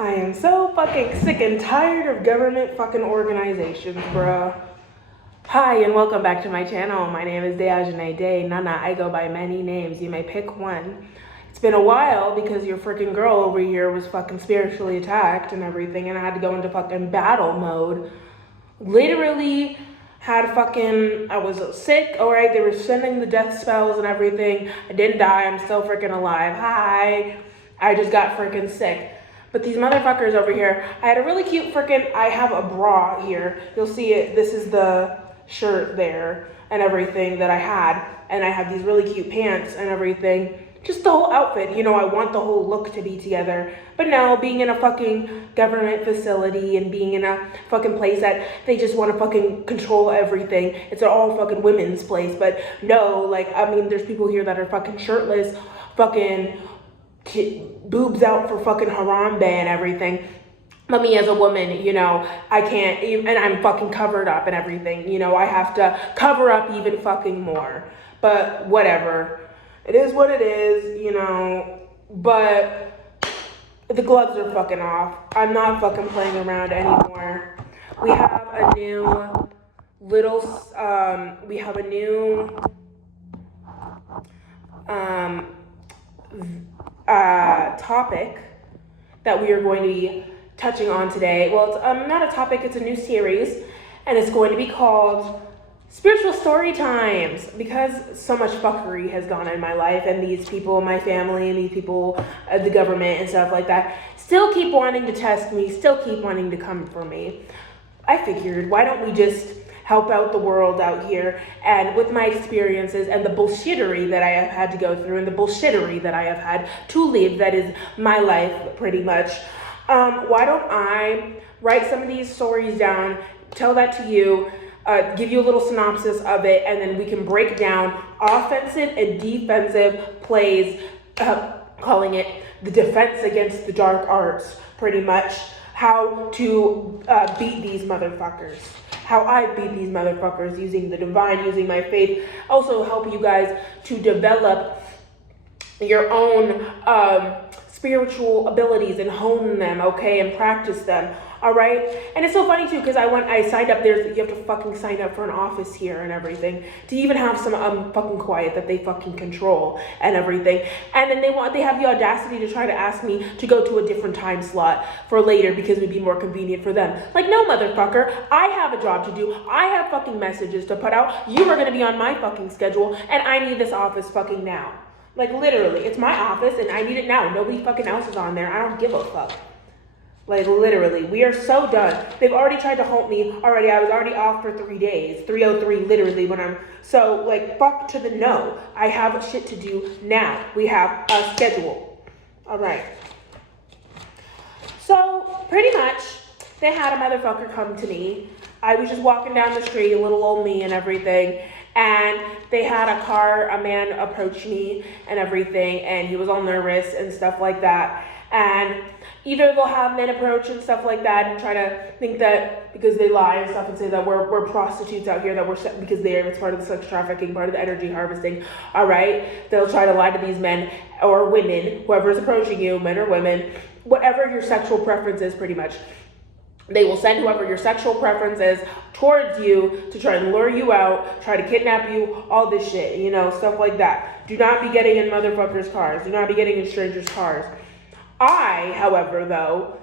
I am so fucking sick and tired of government fucking organizations, bruh. Hi, and welcome back to my channel. My name is Pt.1. Nana, I go by many names. You may pick one. It's been a while because your freaking girl over here was fucking spiritually attacked and everything, and I had to go into fucking battle mode. Literally had I was sick, alright? They were sending the death spells and everything. I didn't die. I'm still freaking alive. Hi. I just got freaking sick. But these motherfuckers over here, I had a really cute I have a bra here. You'll see it. This is the shirt there and everything that I had. And I have these really cute pants and everything. Just the whole outfit. You know, I want the whole look to be together. But no, being in a fucking government facility and being in a fucking place that they just want to fucking control everything. It's an all fucking women's place. But no, like, I mean, there's people here that are fucking shirtless, fucking boobs out for fucking Harambe and everything. But me as a woman, you know, I can't, and I'm fucking covered up and everything, you know, I have to cover up even fucking more. But whatever. It is what it is, you know, but the gloves are fucking off. I'm not fucking playing around anymore. We have a new little, topic that we are going to be touching on today. Well, it's not a topic, it's a new series, and it's going to be called Spiritual Story Times, because so much fuckery has gone in my life, and these people in my family and these people at the government and stuff like that still keep wanting to test me, still keep wanting to come for me. I figured, why don't we just help out the world out here, and with my experiences and the bullshittery that I have had to go through and the bullshittery that I have had to live, that is my life pretty much. Why don't I write some of these stories down, tell that to you, give you a little synopsis of it, and then we can break down offensive and defensive plays, calling it the defense against the dark arts, pretty much, how to beat these motherfuckers. How I beat these motherfuckers using the divine, using my faith. Also help you guys to develop your own spiritual abilities and hone them, okay, and practice them. All right, and it's so funny too because I signed up. You have to fucking sign up for an office here and everything to even have some fucking quiet that they fucking control and everything. And then they have the audacity to try to ask me to go to a different time slot for later because it would be more convenient for them. Like, no, motherfucker, I have a job to do. I have fucking messages to put out. You are gonna be on my fucking schedule, and I need this office fucking now. Like, literally, it's my office and I need it now. Nobody fucking else is on there. I don't give a fuck. Like, literally, we are so done. They've already tried to halt me already. I was already off for 3 days, 303 literally so like, fuck to the no. I have shit to do now. We have a schedule. All right. So pretty much they had a motherfucker come to me. I was just walking down the street, little old me and everything. And they had a man approach me and everything. And he was all nervous and stuff like that. And either they'll have men approach and stuff like that and try to think that because they lie and stuff and say that we're prostitutes out here, that because it's part of the sex trafficking, part of the energy harvesting. All right, they'll try to lie to these men or women, whoever's approaching you, men or women, whatever your sexual preference is, pretty much. They will send whoever your sexual preference is towards you to try and lure you out, try to kidnap you, all this shit, you know, stuff like that. Do not be getting in motherfuckers' cars. Do not be getting in strangers' cars. I, however, though,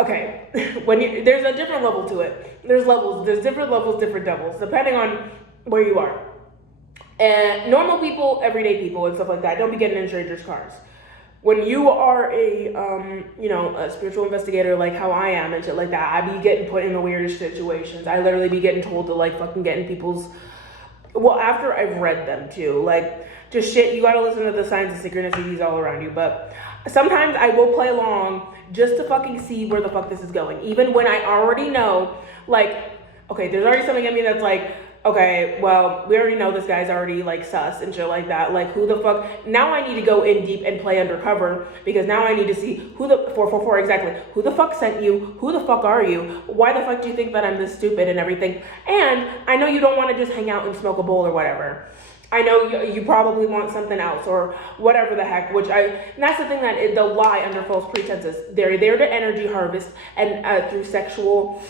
okay, there's a different level to it. There's different levels, different devils, depending on where you are. And normal people, everyday people, and stuff like that, don't be getting in strangers' cars. When you are a spiritual investigator like how I am and shit like that, I be getting put in the weirdest situations. I literally be getting told to like fucking get in people's, well, after I've read them too, like just shit, you gotta listen to the signs of synchronicities all around you, but sometimes I will play along just to fucking see where the fuck this is going. Even when I already know, like, okay, there's already something in me that's like, okay, well, we already know this guy's already like sus and shit like that. Like, who the fuck? Now I need to go in deep and play undercover because now I need to see who the 444 exactly. Who the fuck sent you? Who the fuck are you? Why the fuck do you think that I'm this stupid and everything? And I know you don't want to just hang out and smoke a bowl or whatever. I know you probably want something else or whatever the heck, and that's the thing that they'll lie under false pretenses. They're there to energy harvest and through sexual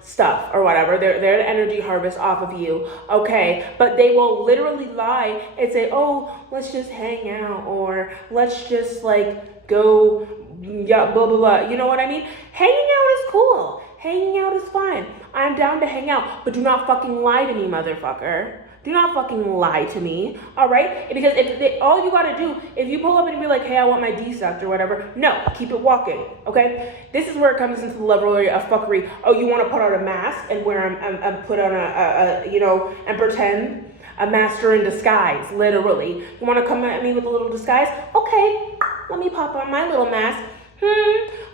stuff or whatever. They're there to energy harvest off of you, okay? But they will literally lie and say, oh, let's just hang out, or let's just like go, yeah, blah, blah, blah. You know what I mean? Hanging out is cool. Hanging out is fine. I'm down to hang out, but do not fucking lie to me, motherfucker. Do not fucking lie to me, all right? Because all you gotta do, if you pull up and be like, hey, I want my D sucked or whatever, no, keep it walking, okay? This is where it comes into the level of fuckery. Oh, you wanna put on a mask and put on and pretend a master in disguise, literally. You wanna come at me with a little disguise? Okay, let me pop on my little mask.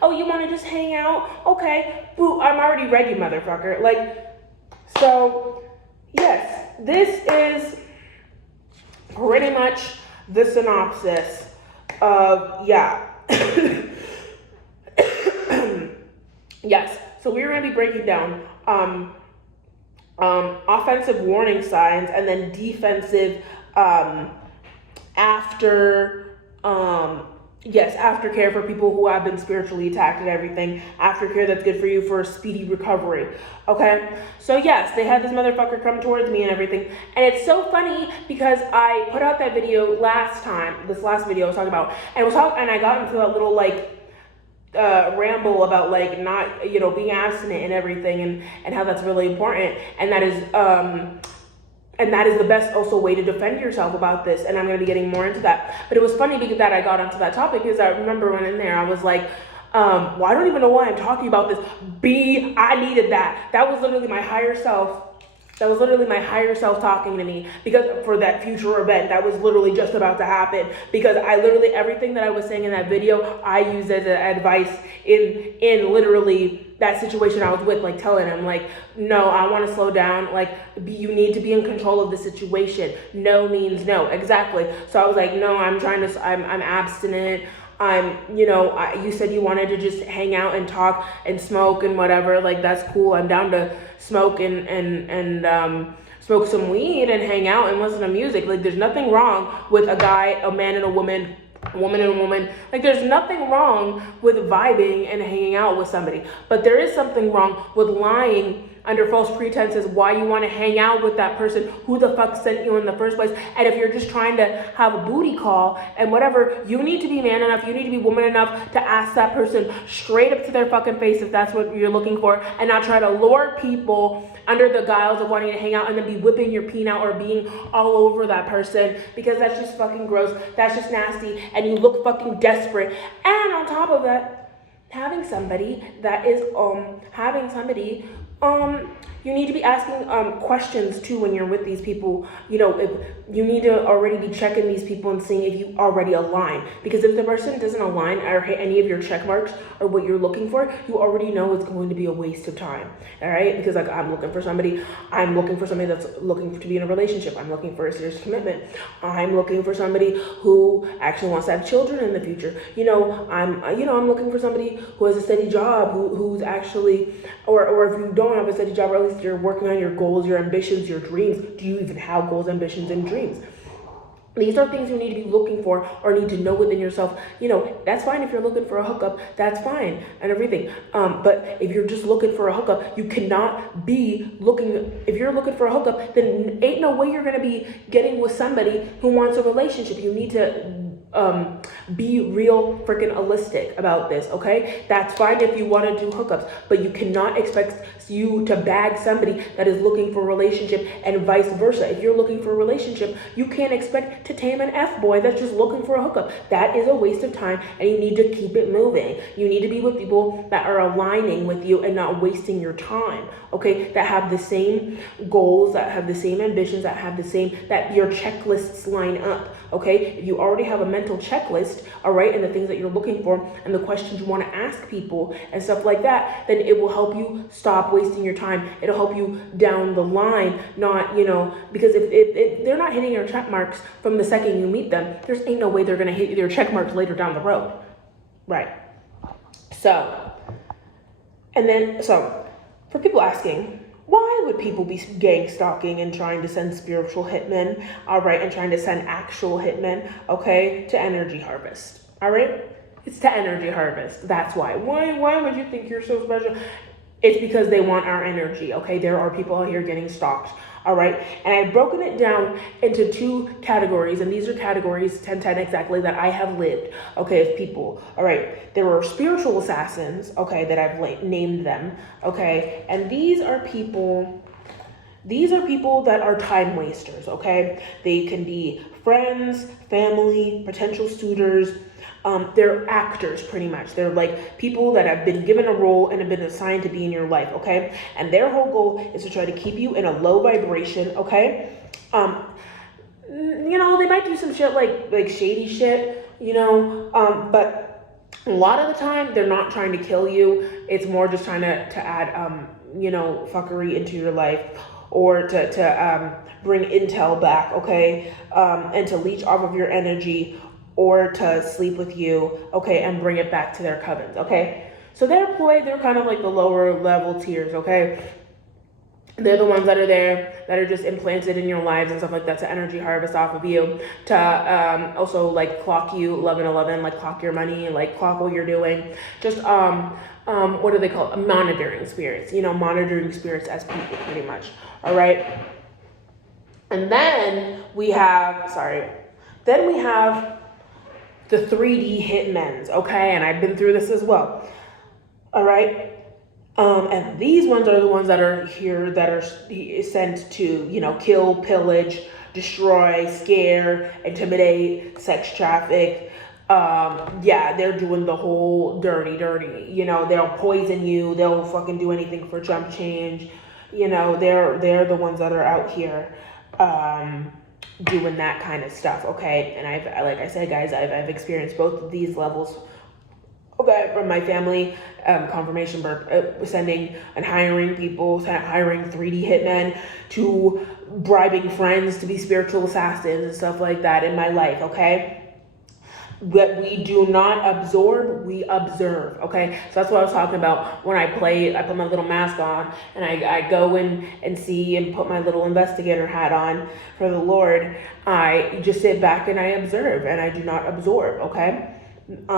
Oh, you wanna just hang out? Okay, boo, I'm already ready, motherfucker. So, yes, this is pretty much the synopsis of, yes, so we're going to be breaking down offensive warning signs and then defensive aftercare for people who have been spiritually attacked and everything. Aftercare that's good for you for a speedy recovery. Okay? So yes, they had this motherfucker come towards me and everything. And it's so funny because I put out that video this last video I was talking about, and I got into that little ramble about not, being abstinent and everything and how that's really important. And that is the best also way to defend yourself about this. And I'm going to be getting more into that. But it was funny because that I got onto that topic because I remember when in there, I was like, well, I don't even know why I'm talking about this. I needed that. That was literally my higher self. That was literally my higher self talking to me because for that future event that was literally just about to happen. Because everything that I was saying in that video, I used as advice in literally that situation I was with, telling him no, I want to slow down. You need to be in control of the situation. No means no. Exactly. So I was like, no, I'm abstinent. You said you wanted to just hang out and talk and smoke and whatever. That's cool. I'm down to smoke and smoke some weed and hang out and listen to music. There's nothing wrong with a guy, a man and a woman, a woman and a woman. There's nothing wrong with vibing and hanging out with somebody. But there is something wrong with lying under false pretenses why you want to hang out with that person, who the fuck sent you in the first place. And if you're just trying to have a booty call and whatever, you need to be man enough, you need to be woman enough to ask that person straight up to their fucking face if that's what you're looking for, and not try to lure people under the guise of wanting to hang out and then be whipping your peen out or being all over that person, because that's just fucking gross, that's just nasty, and you look fucking desperate. And on top of that, having somebody you need to be asking questions too when you're with these people. If you need to already be checking these people and seeing if you already align. Because if the person doesn't align or hit any of your check marks or what you're looking for, you already know it's going to be a waste of time. All right? Because I'm looking for somebody that's looking to be in a relationship. I'm looking for a serious commitment. I'm looking for somebody who actually wants to have children in the future. I'm looking for somebody who has a steady job, who's actually, or if you don't have a steady job, or at least you're working on your goals, your ambitions, your dreams. Do you even have goals, ambitions, and dreams? These are things you need to be looking for or need to know within yourself. That's fine if you're looking for a hookup. That's fine and everything. But if you're just looking for a hookup, you cannot be looking. If you're looking for a hookup, then ain't no way you're going to be getting with somebody who wants a relationship. You need to be real freaking holistic about this, okay? That's fine if you want to do hookups, but you cannot expect you to bag somebody that is looking for a relationship and vice versa. If you're looking for a relationship, you can't expect to tame an F-boy that's just looking for a hookup. That is a waste of time, and you need to keep it moving. You need to be with people that are aligning with you and not wasting your time, okay? That have the same goals, that have the same ambitions, that your checklists line up, okay? If you already have a mental checklist, all right, and the things that you're looking for and the questions you want to ask people and stuff like that, then it will help you stop wasting your time. It'll help you down the line, not, because if they're not hitting your check marks from the second you meet them, there's ain't no way they're going to hit their check marks later down the road, right? So for people asking, why would people be gang stalking and trying to send spiritual hitmen, all right, and trying to send actual hitmen, okay, to energy harvest, all right? It's to energy harvest. That's why. Why would you think you're so special? It's because they want our energy, okay? There are people out here getting stalked, all right? And I've broken it down into 2 categories, and these are categories 10 exactly that I have lived, okay, as people, all right? There are spiritual assassins, okay, that I've named them, okay? And these are people that are time wasters, okay? They can be friends, family, potential suitors. They're actors, pretty much. They're like people that have been given a role and have been assigned to be in your life, okay? And their whole goal is to try to keep you in a low vibration, okay? They might do some shit like shady shit, but a lot of the time they're not trying to kill you. It's more just trying to add, fuckery into your life, or to bring intel back, okay? And to leech off of your energy, or to sleep with you, okay, and bring it back to their covens, okay? So they're kind of like the lower level tiers, okay? They're the ones that are there, that are just implanted in your lives and stuff like that, to energy harvest off of you, to also like clock you 1111, like clock your money, like clock what you're doing. Just what do they call it? Monitoring spirits, monitoring spirits as people, pretty much. All right. And then we have the 3D hitmen's, okay? And I've been through this as well. All right. And these ones are the ones that are here, that are sent to, kill, pillage, destroy, scare, intimidate, sex traffic. They're doing the whole dirty. They'll poison you. They'll fucking do anything for jump change. They're the ones that are out here, doing that kind of stuff, okay? And like I said, guys, I've experienced both of these levels, okay, from my family, confirmation sending and hiring 3D hitmen, to bribing friends to be spiritual assassins and stuff like that in my life, okay? But we do not absorb, we observe, okay? So that's what I was talking about when I put my little mask on, and I go in and see and put my little investigator hat on for the Lord. I just sit back and I observe, and I do not absorb, okay? And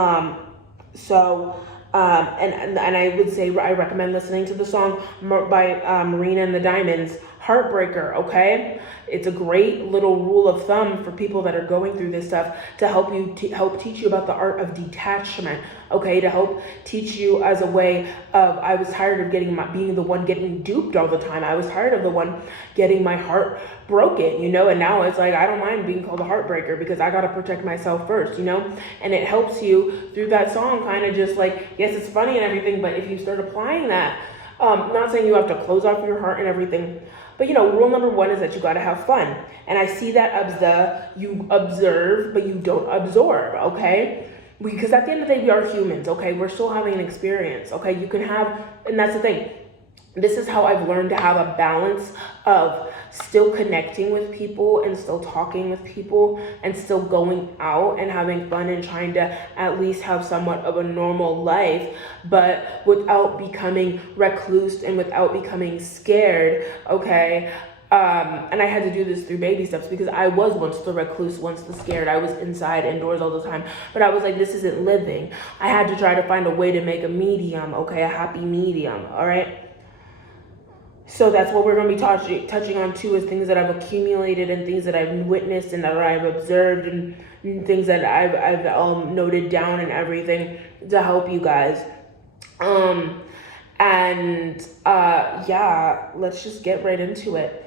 I would say I recommend listening to the song by Marina and the Diamonds, Heartbreaker, okay? It's a great little rule of thumb for people that are going through this stuff, to help you, help teach you about the art of detachment, okay? To help teach you as a way of, I was tired of being the one getting duped all the time. I was tired of the one getting my heart broken, and now it's like, I don't mind being called a heartbreaker, because I got to protect myself first, and it helps you through that song, kind of just like, yes, it's funny and everything, but if you start applying that, not saying you have to close off your heart and everything, but rule number 1 is that you got to have fun. And I see that you observe, but you don't absorb, okay? Because at the end of the day, we are humans, okay? We're still having an experience, okay? You can have, and that's the thing. This is how I've learned to have a balance of still connecting with people and still talking with people and still going out and having fun and trying to at least have somewhat of a normal life, but without becoming recluse and without becoming scared, okay? And I had to do this through baby steps, because I was once the recluse, once the scared. I was inside, indoors all the time. But I was like, this isn't living. I had to try to find a way to make a medium, okay? A happy medium, all right? So that's what we're going to be touching on too, is things that I've accumulated and things that I've witnessed and that I've observed and things that I've noted down and everything to help you guys. Let's just get right into it.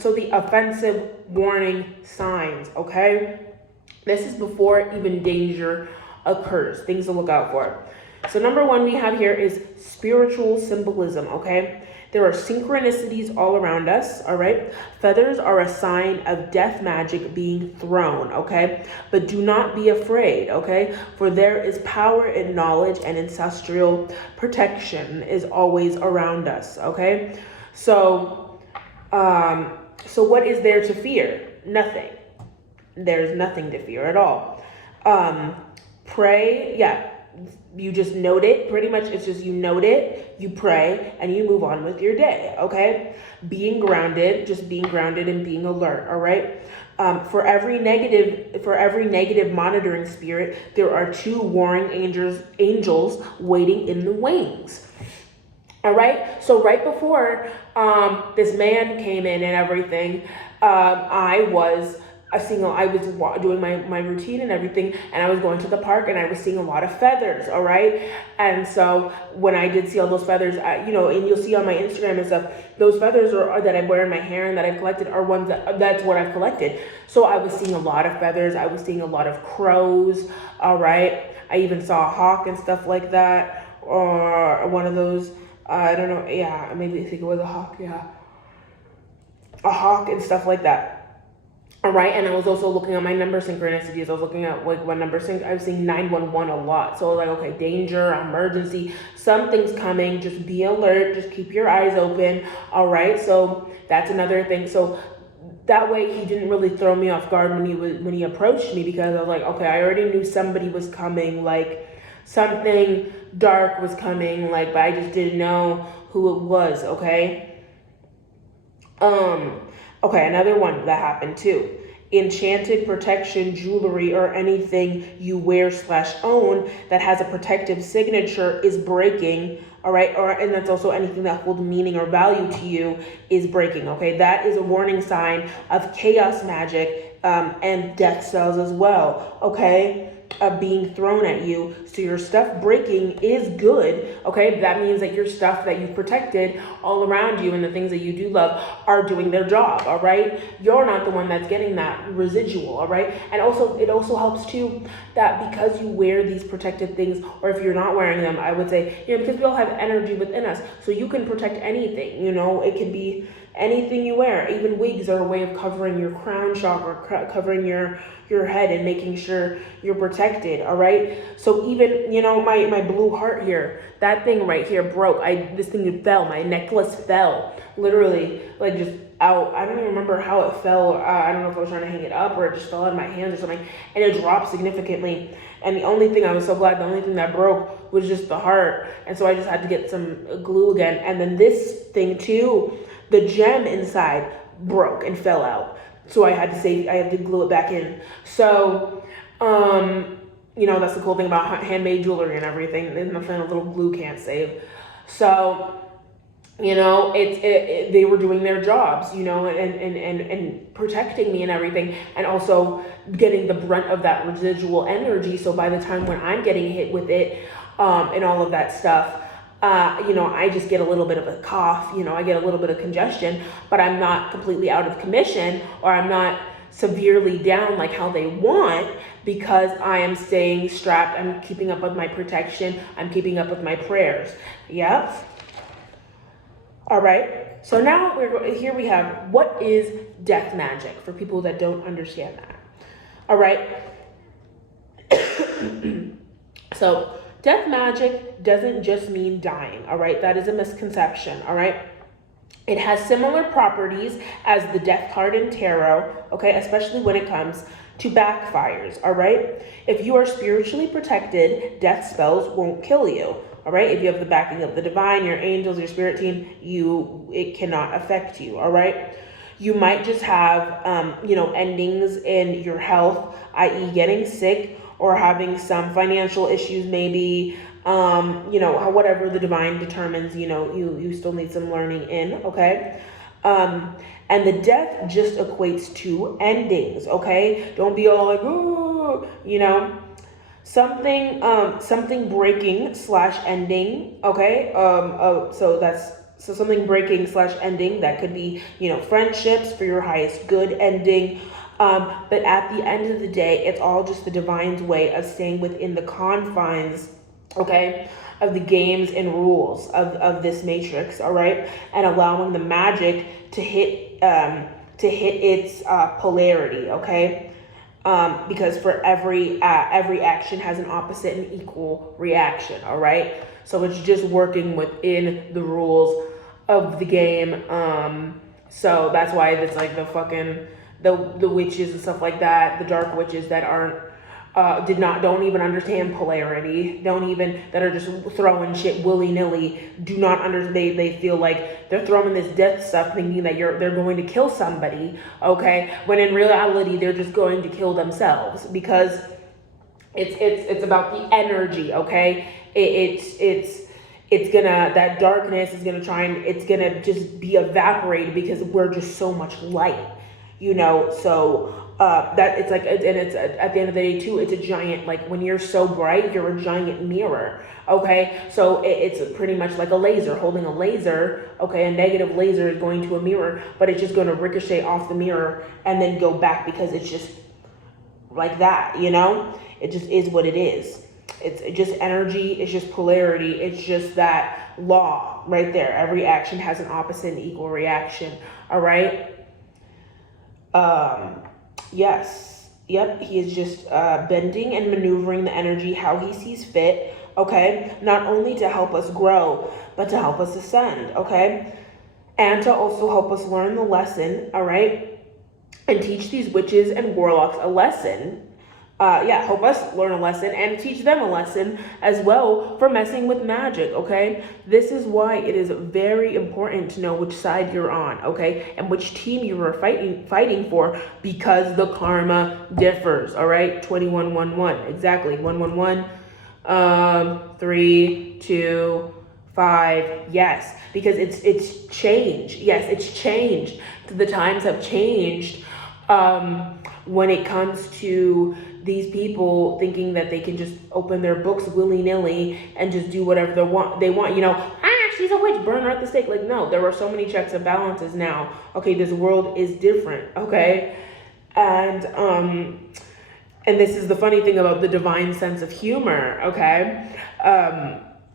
So the offensive warning signs, okay? This is before even danger occurs, things to look out for. So number 1 we have here is spiritual symbolism, okay? There are synchronicities all around us, all right? Feathers are a sign of death magic being thrown, okay? But do not be afraid, okay? For there is power in knowledge, and ancestral protection is always around us, okay? So what is there to fear? Nothing. There's nothing to fear at all. Pray, you just note it. Pretty much it's just you note it, you pray, and you move on with your day, okay? Being grounded, just being grounded and being alert, all right? For every negative monitoring spirit, there are 2 warring angels waiting in the wings. All right. So right before this man came in and everything, I was doing my routine and everything, and I was going to the park, and I was seeing a lot of feathers. All right. And so when I did see all those feathers, and you'll see on my Instagram and stuff, those feathers are that I wear in my hair and that I've collected are ones that's what I've collected. So I was seeing a lot of feathers. I was seeing a lot of crows. All right. I even saw a hawk and stuff like that, or one of those. I don't know. Yeah, maybe I think it was a hawk. Yeah, a hawk and stuff like that. All right, and I was also looking at my number synchronicities. I was looking at like what number I was seeing 911 a lot. So I was like, okay, danger, emergency, something's coming. Just be alert. Just keep your eyes open. All right. So that's another thing. So that way he didn't really throw me off guard when he approached me, because I was like, okay, I already knew somebody was coming. Like something dark was coming. Like, but I just didn't know who it was. Okay. Okay, another one that happened too. Enchanted protection jewelry or anything you wear / own that has a protective signature is breaking. All right, and that's also anything that holds meaning or value to you is breaking. Okay, that is a warning sign of chaos magic and death spells as well. Okay. Being thrown at you. So your stuff breaking is good. Okay, that means that your stuff that you've protected all around you and the things that you do love are doing their job. All right, you're not the one that's getting that residual. All right, and also it also helps too that because you wear these protective things, or if you're not wearing them, I would say, because we all have energy within us, so you can protect anything. It can be anything you wear. Even wigs are a way of covering your crown chakra, covering your head and making sure you're protected. All right. So even, my blue heart here, that thing right here broke. This thing fell. My necklace fell, literally, like just out. I don't even remember how it fell. I don't know if I was trying to hang it up or it just fell out of my hands or something, and it dropped significantly. And the only thing that broke was just the heart. And so I just had to get some glue again. And then this thing too, the gem inside broke and fell out. So I had to glue it back in. So, that's the cool thing about handmade jewelry and everything. There's nothing a little glue can't save. So, they were doing their jobs, and protecting me and everything, and also getting the brunt of that residual energy. So by the time when I'm getting hit with it, and all of that stuff, I just get a little bit of a cough, I get a little bit of congestion, but I'm not completely out of commission, or I'm not severely down like how they want, because I am staying strapped. I'm keeping up with my protection. I'm keeping up with my prayers. Yep. All right. So now here we have, what is death magic for people that don't understand that? All right. So death magic doesn't just mean dying, all right? That is a misconception, all right? It has similar properties as the death card in tarot, okay? Especially when it comes to backfires, all right? If you are spiritually protected, death spells won't kill you, all right? If you have the backing of the divine, your angels, your spirit team, it cannot affect you, all right? You might just have, endings in your health, i.e. getting sick, or having some financial issues, maybe, whatever the divine determines, you still need some learning in, okay? And the death just equates to endings, okay? Don't be all like, ooh, something breaking / ending, okay? So something breaking / ending, that could be, friendships for your highest good ending. But at the end of the day, it's all just the divine's way of staying within the confines, okay, of the games and rules of this matrix, all right, and allowing the magic to hit its polarity, okay, because for every action has an opposite and equal reaction, all right. So it's just working within the rules of the game. So that's why it's like the fucking the witches and stuff like that, the dark witches that aren't don't even understand polarity, that are just throwing shit willy-nilly, do not understand. They feel like they're throwing this death stuff thinking that they're going to kill somebody, okay, when in reality they're just going to kill themselves, because it's about the energy, okay. It's gonna, that darkness is gonna it's gonna just be evaporated because we're just so much light, so that it's like, and it's at the end of the day too, it's a giant, like when you're so bright, you're a giant mirror, okay. So it's pretty much like a laser, holding a laser, okay. A negative laser is going to a mirror, but it's just going to ricochet off the mirror and then go back, because it's just like that, it just is what it is. It's just energy, it's just polarity, it's just that law right there. Every action has an opposite and equal reaction, all right. Yes, yep, he is just bending and maneuvering the energy how he sees fit, okay, not only to help us grow, but to help us ascend, okay, and to also help us learn the lesson, all right, and teach these witches and warlocks a lesson. Help us learn a lesson and teach them a lesson as well for messing with magic, okay? This is why it is very important to know which side you're on, okay? And which team you are fighting for, because the karma differs, all right? 21-1-1, exactly, 1-1-1, 3, 2, 5, yes, because it's changed. Yes, it's changed. The times have changed when it comes to these people thinking that they can just open their books willy-nilly and just do whatever they want, she's a witch, burn her at the stake. Like, no, there are so many checks and balances now, okay? This world is different, okay? And this is the funny thing about the divine sense of humor, okay?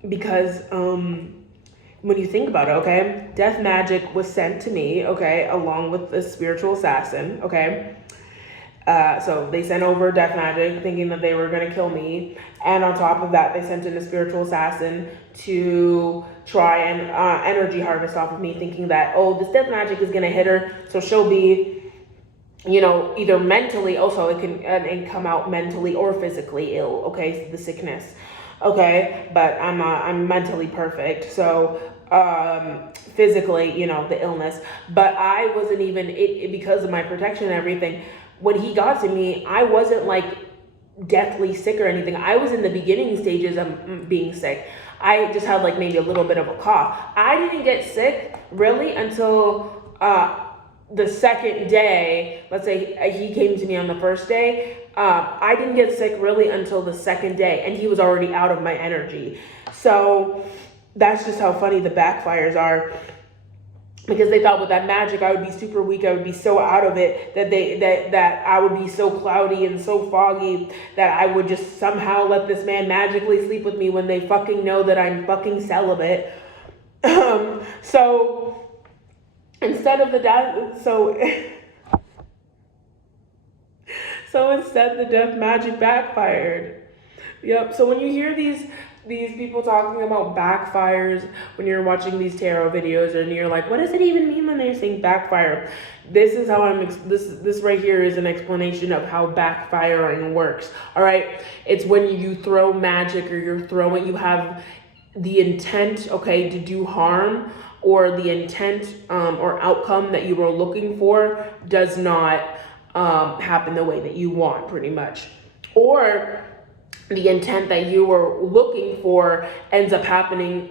Because when you think about it, okay, death magic was sent to me, okay, along with the spiritual assassin, okay? So they sent over death magic thinking that they were going to kill me, and on top of that they sent in a spiritual assassin to try and energy harvest off of me, thinking that, oh, this death magic is going to hit her, so she'll be, either mentally, also it can come out mentally or physically ill, okay, the sickness, okay, but I'm mentally perfect, so physically, the illness, but I wasn't even, because of my protection and everything. When he got to me, I wasn't like deathly sick or anything. I was in the beginning stages of being sick. I just had like maybe a little bit of a cough. I didn't get sick really until the second day. Let's say he came to me on the first day. I didn't get sick really until the second day, and he was already out of my energy. So that's just how funny the backfires are. Because they thought with that magic I would be super weak, I would be so out of it that I would be so cloudy and so foggy that I would just somehow let this man magically sleep with me when they fucking know that I'm fucking celibate. So instead of the instead the death magic backfired. Yep. So when you hear these people talking about backfires, when you're watching these tarot videos, and you're like, what does it even mean when they're saying backfire? This is how this right here is an explanation of how backfiring works. All right. It's when you throw magic, or you have the intent, okay, to do harm, or the intent or outcome that you were looking for does not happen the way that you want, pretty much. Or the intent that you were looking for ends up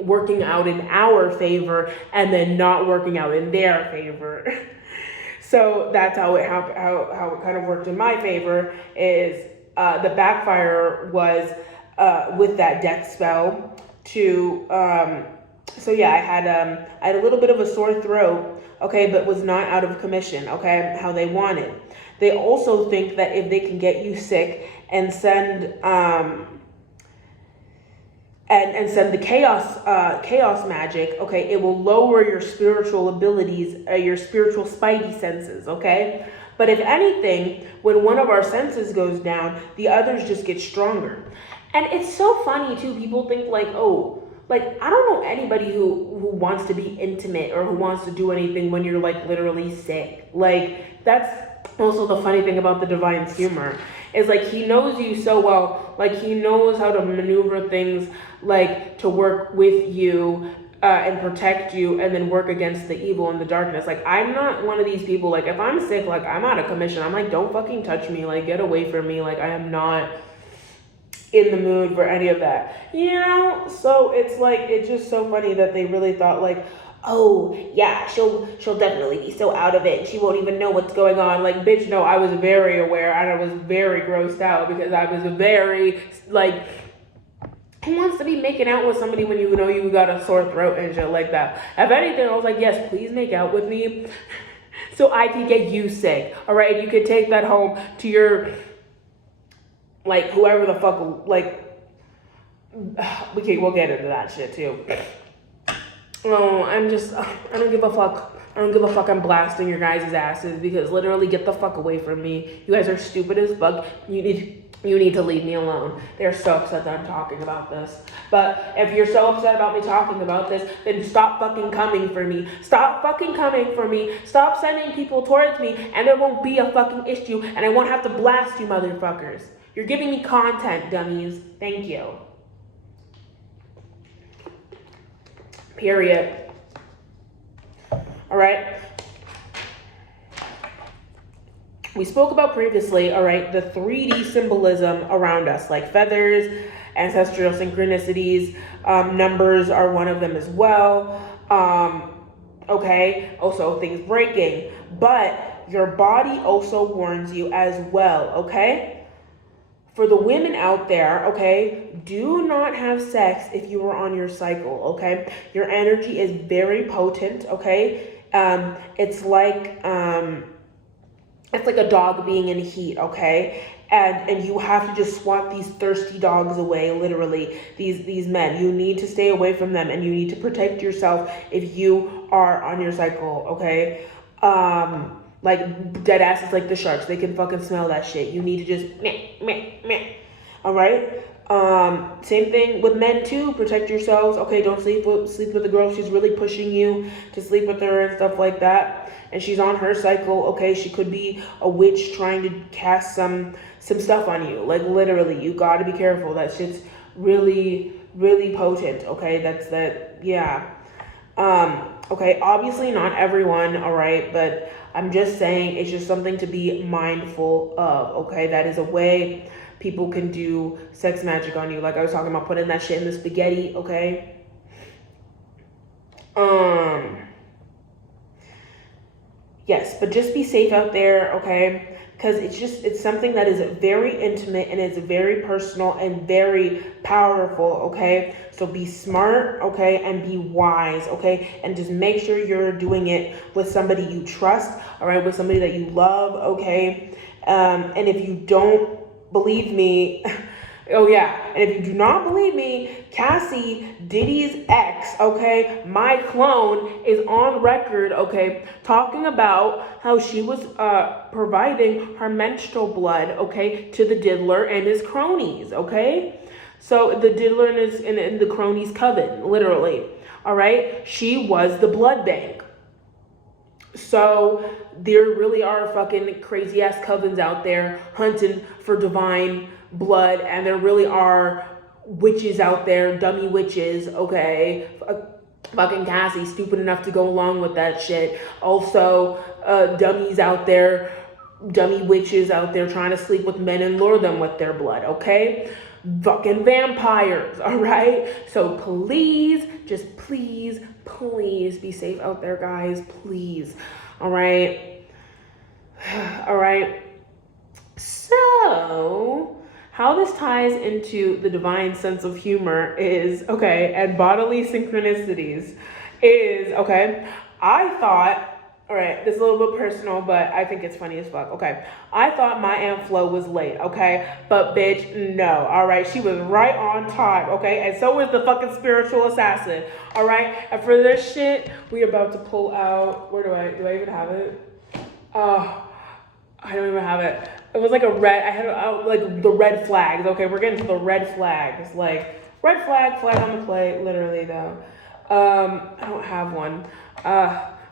working out in our favor, and then not working out in their favor. So that's how it kind of worked in my favor. Is the backfire was with that death spell to so yeah, I had a little bit of a sore throat, okay, but was not out of commission, okay, how they wanted. They also think that if they can get you sick and send and send the chaos magic, okay, it will lower your spiritual abilities, your spiritual spidey senses, okay? But if anything, when one of our senses goes down, the others just get stronger. And it's so funny too, people think like, oh, like, I don't know anybody who wants to be intimate or who wants to do anything when you're like literally sick. Like, that's also the funny thing about the divine humor, It's like he knows you so well, like he knows how to maneuver things, like to work with you and protect you, and then work against the evil and the darkness. Like, I'm not one of these people, like, if I'm sick, like, I'm out of commission. I'm like, don't fucking touch me, like, get away from me. Like, I am not in the mood for any of that, you know? So it's like, it's just so funny that they really thought, like, oh yeah, she'll definitely be so out of it, she won't even know what's going on. Like, bitch, no, I was very aware, and I was very grossed out, because I was very, like, who wants to be making out with somebody when you know you got a sore throat and shit like that? If anything, I was like, yes, please make out with me so I can get you sick, all right? You could take that home to your, like, whoever the fuck, like, we'll get into that shit too. Oh, I don't give a fuck. I don't give a fuck. I'm blasting your guys' asses, because literally, get the fuck away from me. You guys are stupid as fuck. You need to leave me alone. They're so upset that I'm talking about this. But if you're so upset about me talking about this, then stop fucking coming for me. Stop fucking coming for me. Stop sending people towards me, and there won't be a fucking issue, and I won't have to blast you motherfuckers. You're giving me content, dummies. Thank you. Period. All right. We spoke about previously, all right, the 3D symbolism around us, like feathers, ancestral synchronicities, numbers are one of them as well. Okay, also things breaking, but your body also warns you as well, okay? For the women out there, okay, do not have sex if you are on your cycle, okay? Your energy is very potent, okay? It's like a dog being in heat, okay? And you have to just swat these thirsty dogs away, literally, these men. You need to stay away from them, and you need to protect yourself if you are on your cycle, okay? Like, dead asses, like the sharks, they can fucking smell that shit. You need to just meh, meh, meh. All right? Same thing with men too. Protect yourselves. Okay, don't sleep with a girl. She's really pushing you to sleep with her and stuff like that, and she's on her cycle. Okay, she could be a witch trying to cast some stuff on you. Like, literally, you got to be careful. That shit's really, really potent. Okay, yeah. Okay, obviously not everyone, all right, but I'm just saying it's just something to be mindful of, okay? That is a way people can do sex magic on you. Like I was talking about, putting that shit in the spaghetti, okay? Yes, but just be safe out there, okay? Because it's something that is very intimate, and it's very personal and very powerful, okay? So be smart, okay, and be wise, okay? And just make sure you're doing it with somebody you trust, all right, with somebody that you love, okay? And if you don't believe me, oh yeah, and if you do not believe me, Cassie, Diddy's ex, okay, my clone, is on record, okay, talking about how she was providing her menstrual blood, okay, to the diddler and his cronies, okay? So the diddler and the cronies coven, literally, all right? She was the blood bank. So there really are fucking crazy ass covens out there hunting for divine blood, and there really are witches out there, dummy witches, okay? Fucking Cassie, stupid enough to go along with that shit. Also, dummies out there, dummy witches out there trying to sleep with men and lure them with their blood, okay? Fucking vampires, all right? So please, just please be safe out there, guys, please, all right? All right, so how this ties into the divine sense of humor is, okay, and bodily synchronicities is, okay, I thought, all right, this is a little bit personal, but I think it's funny as fuck, okay, I thought my Aunt Flo was late, okay, but bitch, no, all right, she was right on time, okay, and so was the fucking spiritual assassin, all right, and for this shit, we about to pull out, do I even have it? I don't even have it. It was like a red, I had like the red flags. Okay, we're getting to the red flags. Like, red flag on the plate, literally though. I don't have one.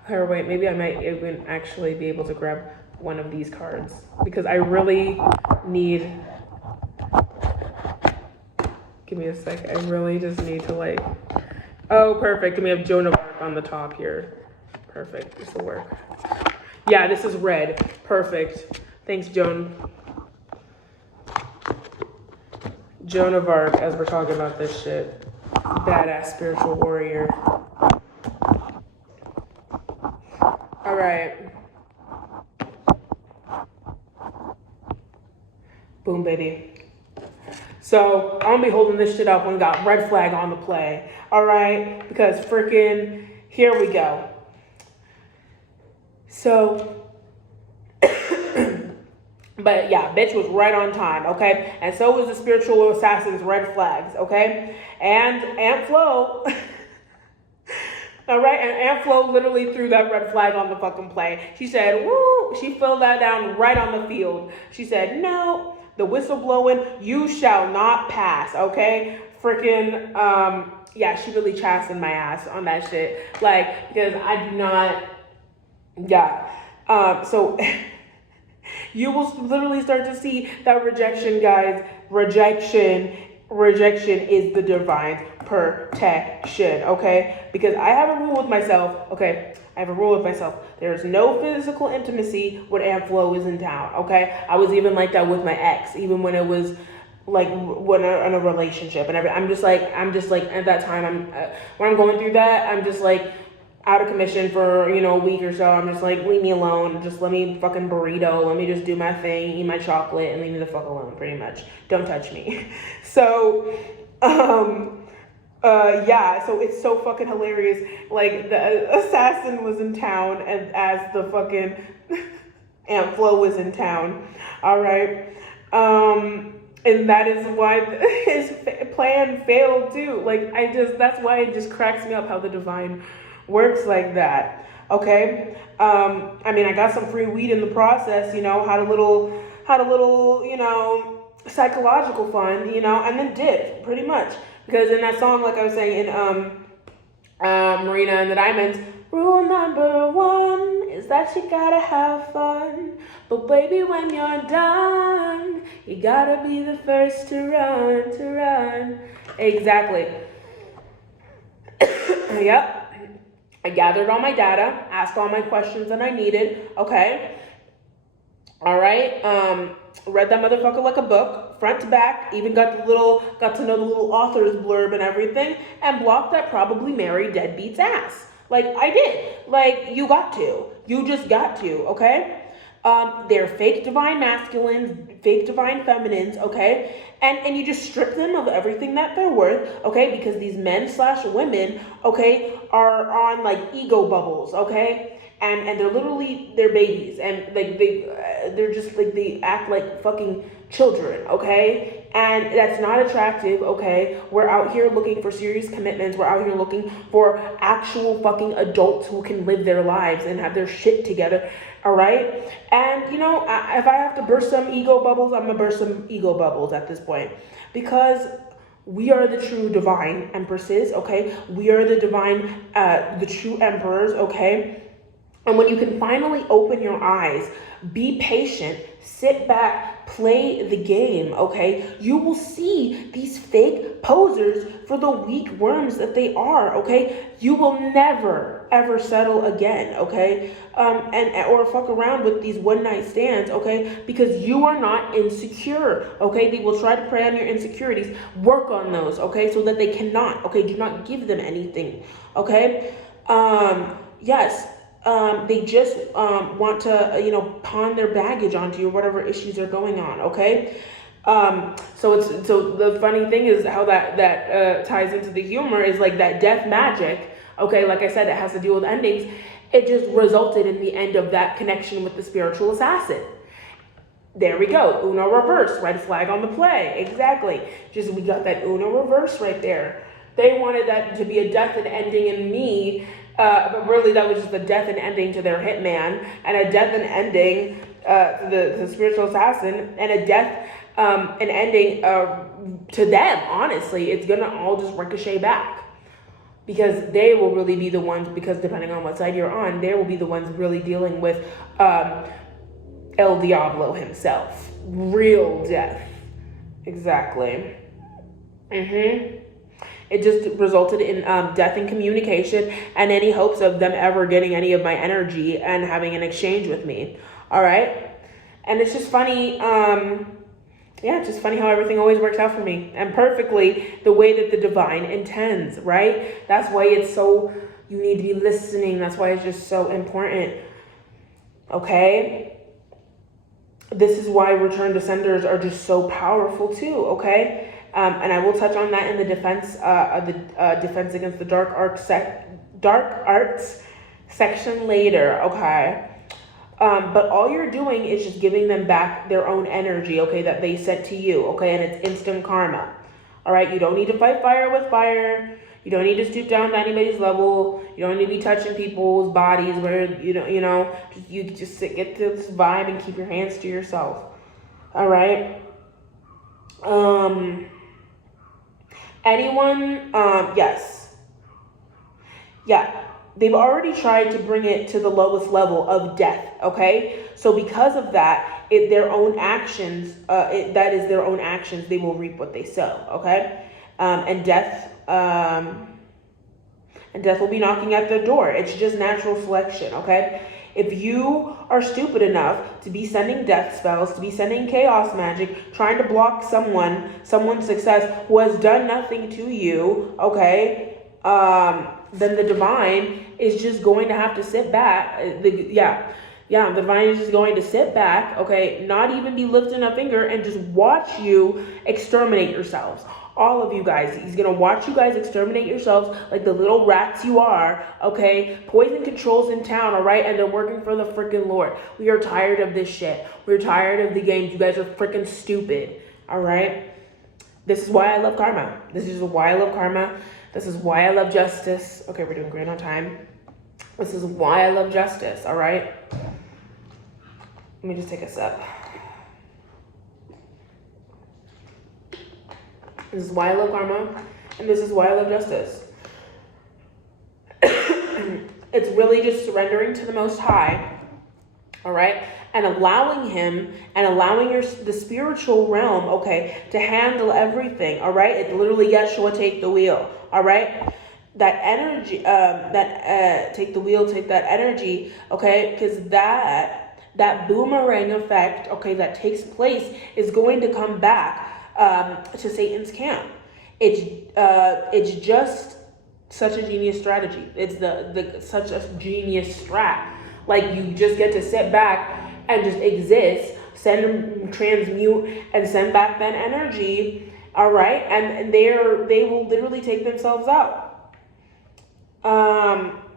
Here, wait, maybe I might even actually be able to grab one of these cards because I really need. Give me a sec. I really just need to like. Oh, perfect. And we have Joan of Arc on the top here. Perfect. This will work. Yeah, this is red. Perfect. Thanks, Joan. Joan of Arc, as we're talking about this shit. Badass spiritual warrior. All right. Boom, baby. So I'm gonna be holding this shit up when we got red flag on the play. All right, because freaking here we go. So, but yeah, bitch was right on time, okay? And so was the spiritual assassin's red flags, okay? And Aunt Flo, all right, and Aunt Flo literally threw that red flag on the fucking play. She said, woo, she filled that down right on the field. She said, no, the whistle blowing, you shall not pass, okay? Freaking, yeah, she really chastened my ass on that shit. Like, because I do not, yeah. So you will literally start to see that rejection, guys. Rejection is the divine protection, okay? Because I have a rule with myself, okay? I have a rule with myself. There's no physical intimacy when Aunt Flo is in town, okay? I was even like that with my ex, even when it was like when in a relationship and everything. I'm just like at that time, when I'm going through that, I'm just like out of commission for, you know, a week or so. I'm just like, leave me alone. Just let me fucking burrito. Let me just do my thing, eat my chocolate, and leave me the fuck alone, pretty much. Don't touch me. So, yeah, so it's so fucking hilarious. Like, the assassin was in town and as the fucking Aunt Flo was in town. All right. And that is why his plan failed too. Like, that's why it just cracks me up how the divine works like that. Okay. I mean, I got some free weed in the process, you know, had a little, you know, psychological fun, you know, and then dipped pretty much. Because in that song, like I was saying in Marina and the Diamonds, rule number 1 is that you gotta have fun. But baby, when you're done, you gotta be the first to run. Exactly. Yep. I gathered all my data, asked all my questions that I needed, okay? All right, read that motherfucker like a book, front to back, even got to know the little author's blurb and everything, and blocked that probably married deadbeat's ass. Like, I did. Like, you just got to, okay? They're fake divine masculines, fake divine feminines, okay? And you just strip them of everything that they're worth, okay? Because these men/women, okay, are on like ego bubbles, okay? And they're literally their babies, and like they're just like, they act like fucking children, okay? And that's not attractive, okay? We're out here looking for serious commitments. We're out here looking for actual fucking adults who can live their lives and have their shit together, all right? And, you know, if I have to burst some ego bubbles, I'm gonna burst some ego bubbles at this point. Because we are the true divine empresses, okay? We are the divine, the true emperors, okay? And when you can finally open your eyes, be patient, sit back, play the game, okay? You will see these fake posers for the weak worms that they are, okay? You will never, ever settle again, okay? Or fuck around with these one-night stands, okay? Because you are not insecure, okay? They will try to prey on your insecurities. Work on those, okay? So that they cannot, okay? Do not give them anything, okay? Yes. They just want to, you know, pawn their baggage onto you, whatever issues are going on, okay? So the funny thing is how that ties into the humor is like that death magic, okay? Like I said, it has to deal with endings. It just resulted in the end of that connection with the spiritual assassin. There we go. Uno reverse, red flag on the play. Exactly. Just we got that Uno reverse right there. They wanted that to be a death and ending in me. But really, that was just a death and ending to their hitman, and a death and ending to the spiritual assassin, and a death and ending to them. Honestly, it's gonna all just ricochet back, because they will really be the ones. Because depending on what side you're on, they will be the ones really dealing with El Diablo himself. Real death. Exactly. It just resulted in death in communication and any hopes of them ever getting any of my energy and having an exchange with me. All right? And it's just funny, it's just funny how everything always works out for me and perfectly the way that the divine intends, right? That's why it's so, you need to be listening. That's why it's just so important. Okay? This is why return descenders are just so powerful too, okay? And I will touch on that in the defense defense against the dark arts section later, okay? But all you're doing is just giving them back their own energy, okay, that they sent to you, okay? And it's instant karma, all right? You don't need to fight fire with fire. You don't need to stoop down to anybody's level. You don't need to be touching people's bodies where, you just get to this vibe and keep your hands to yourself, all right? Anyone, yes. Yeah, they've already tried to bring it to the lowest level of death, okay? So because of that, their own actions, that is their own actions, they will reap what they sow, okay? And death will be knocking at their door. It's just natural selection, okay? If you are stupid enough to be sending death spells, to be sending chaos magic, trying to block someone's success who has done nothing to you, okay, then the divine is just going to have to sit back. The divine is just going to sit back, okay, not even be lifting a finger and just watch you exterminate yourselves. All of you guys, he's gonna watch you guys exterminate yourselves like the little rats you are, okay? Poison control's in town, all right? And they're working for the freaking Lord. We are tired of this shit. We're tired of the games. You guys are freaking stupid, all right? This is why I love karma. This is why I love karma. This is why I love justice. Okay, we're doing great on time. This is why I love justice, all right? Let me just take a sip. This is why I love karma, and this is why I love justice. It's really just surrendering to the Most High, all right? And allowing him and allowing the spiritual realm, okay, to handle everything, all right? It's literally Yeshua, take the wheel, all right? That energy, take the wheel, take that energy, okay? Because that boomerang effect, okay, that takes place is going to come back to Satan's camp. It's just such a genius strategy. It's such a genius strat. Like, you just get to sit back and just exist, transmute, and send back that energy. All right, and they will literally take themselves out.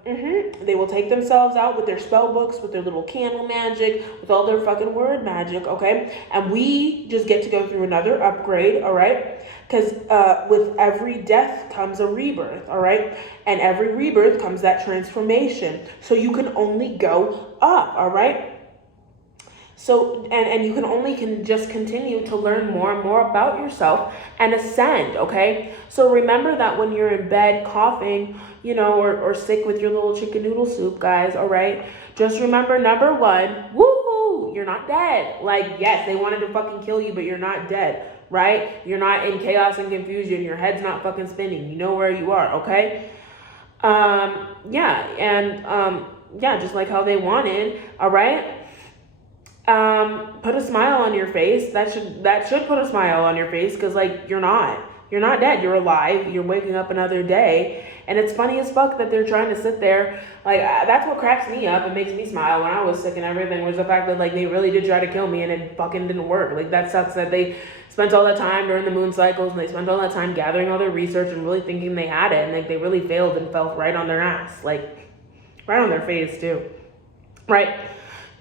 They will take themselves out with their spell books, with their little candle magic, with all their fucking word magic, okay? And we just get to go through another upgrade, all right? Because with every death comes a rebirth, all right? And every rebirth comes that transformation. So you can only go up, all right? So, and you can just continue to learn more and more about yourself and ascend, okay? So remember that when you're in bed coughing, or sick with your little chicken noodle soup, guys, all right? Just remember, number one, woohoo, you're not dead. Like, yes, they wanted to fucking kill you, but you're not dead, right? You're not in chaos and confusion. Your head's not fucking spinning. You know where you are, okay? Just like how they wanted, all right? Put a smile on your face. That should put a smile on your face, because, like, you're not dead. You're alive. You're waking up another day. And it's funny as fuck that they're trying to sit there. Like, that's what cracks me up and makes me smile when I was sick and everything, was the fact that, like, they really did try to kill me and it fucking didn't work. Like, that sucks that they spent all that time during the moon cycles and they spent all that time gathering all their research and really thinking they had it. And, like, they really failed and fell right on their ass. Like, right on their face, too. Right?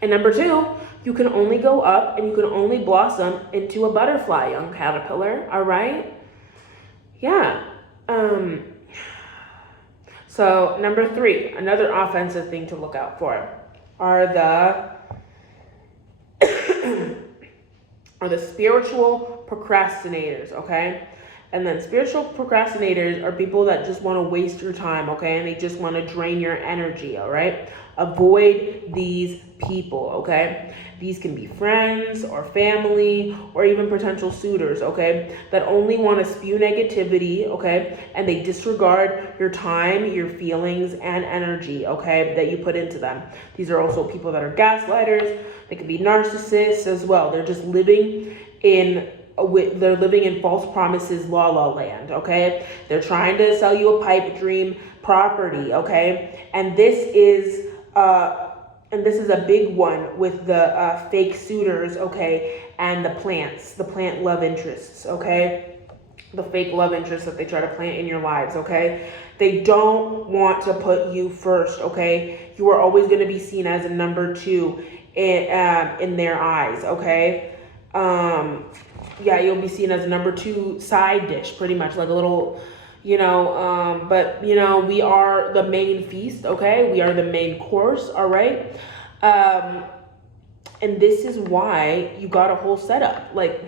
And number two, you can only go up and you can only blossom into a butterfly, young caterpillar, all right? Yeah. So number three, another offensive thing to look out for are the spiritual procrastinators, okay? And then spiritual procrastinators are people that just want to waste your time, okay? And they just want to drain your energy, all right? Avoid these people, okay? These can be friends or family or even potential suitors, okay? That only want to spew negativity, okay? And they disregard your time, your feelings, and energy, okay? That you put into them. These are also people that are gaslighters. They can be narcissists as well. They're just living in false promises, la la land, okay? They're trying to sell you a pipe dream property, okay? And this is a big one with the fake suitors, okay? And the plant love interests, okay? The fake love interests that they try to plant in your lives, okay? They don't want to put you first, okay? You are always going to be seen as a number two in their eyes, okay? Yeah, you'll be seen as a number two side dish, pretty much, like a little, but, we are the main feast, okay? We are the main course, all right? And this is why you got a whole setup. Like,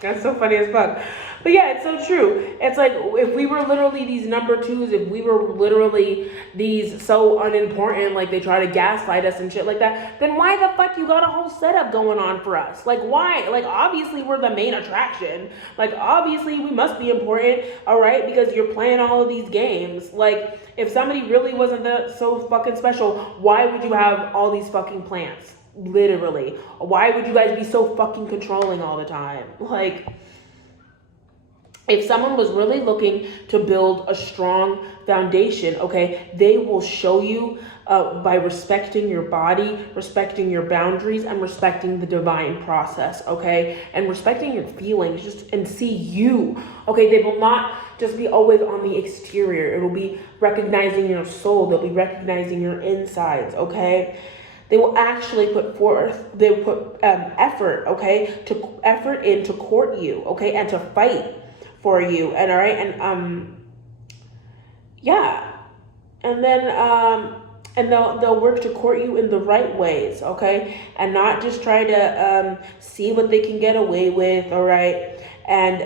that's so funny as fuck. But yeah, it's so true. It's like, if we were literally these number twos, if we were literally these so unimportant, like they try to gaslight us and shit like that, then why the fuck you got a whole setup going on for us? Like, why? Like, obviously we're the main attraction. Like, obviously we must be important, all right? Because you're playing all of these games. Like, if somebody really wasn't so fucking special, why would you have all these fucking plants? Literally. Why would you guys be so fucking controlling all the time? Like, if someone was really looking to build a strong foundation, okay, they will show you by respecting your body, respecting your boundaries, and respecting the divine process, okay, and respecting your feelings, and see you, okay. They will not just be always on the exterior. It will be recognizing your soul. They'll be recognizing your insides, okay. They will actually put effort, okay, effort in to court you, okay, and to fight for you, and all right, and yeah, and then and they'll work to court you in the right ways, okay, and not just try to see what they can get away with, all right, and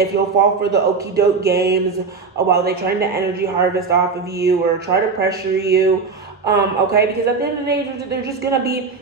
if you'll fall for the okie doke games while they're trying to energy harvest off of you or try to pressure you, okay, because at the end of the day, they're just gonna be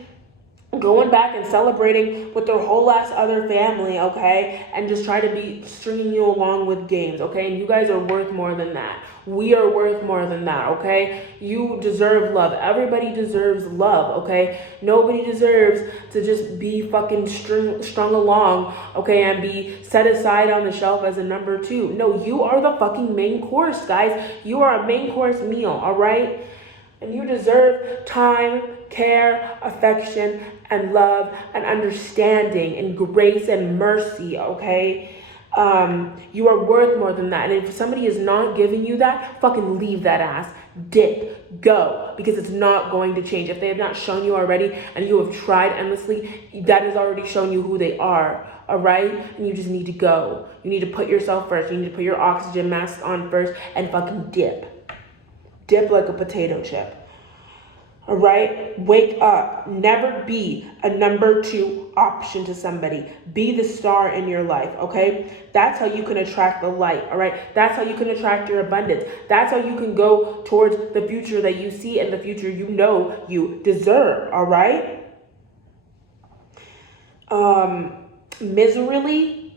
going back and celebrating with their whole ass other family, okay, and just try to be stringing you along with games, okay, and you guys are worth more than that. We are worth more than that, okay? You deserve love. Everybody deserves love, okay? Nobody deserves to just be fucking strung along, okay, and be set aside on the shelf as a number two. No, you are the fucking main course, guys. You are a main course meal, all right? And you deserve time, care, affection, and love, and understanding, and grace, and mercy, okay? You are worth more than that. And if somebody is not giving you that, fucking leave that ass. Dip. Go. Because it's not going to change. If they have not shown you already, and you have tried endlessly, that has already shown you who they are. All right? And you just need to go. You need to put yourself first. You need to put your oxygen mask on first and fucking dip. Dip like a potato chip. All right? Wake up. Never be a number two option to somebody. Be the star in your life, okay? That's how you can attract the light, all right? That's how you can attract your abundance. That's how you can go towards the future that you see and the future you know you deserve, all right? Misery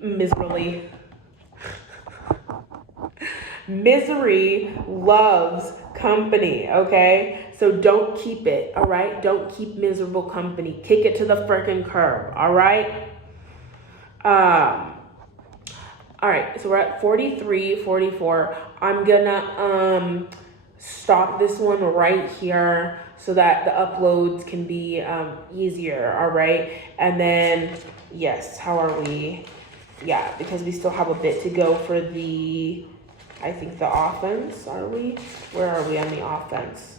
loves company, okay? So don't keep it, all right? Don't keep miserable company. Kick it to the frickin' curb, all right? All right, so we're at 43, 44. I'm gonna stop this one right here so that the uploads can be easier, all right? And then, yes, how are we? Yeah, because we still have a bit to go for the, I think the offense, are we? Where are we on the offense?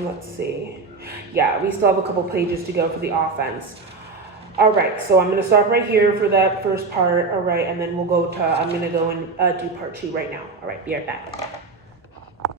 Let's see. Yeah, we still have a couple pages to go for the offense. All right, so I'm going to stop right here for that first part. All right, and then we'll go to, I'm going to go and do part 2 right now. All right, be right back.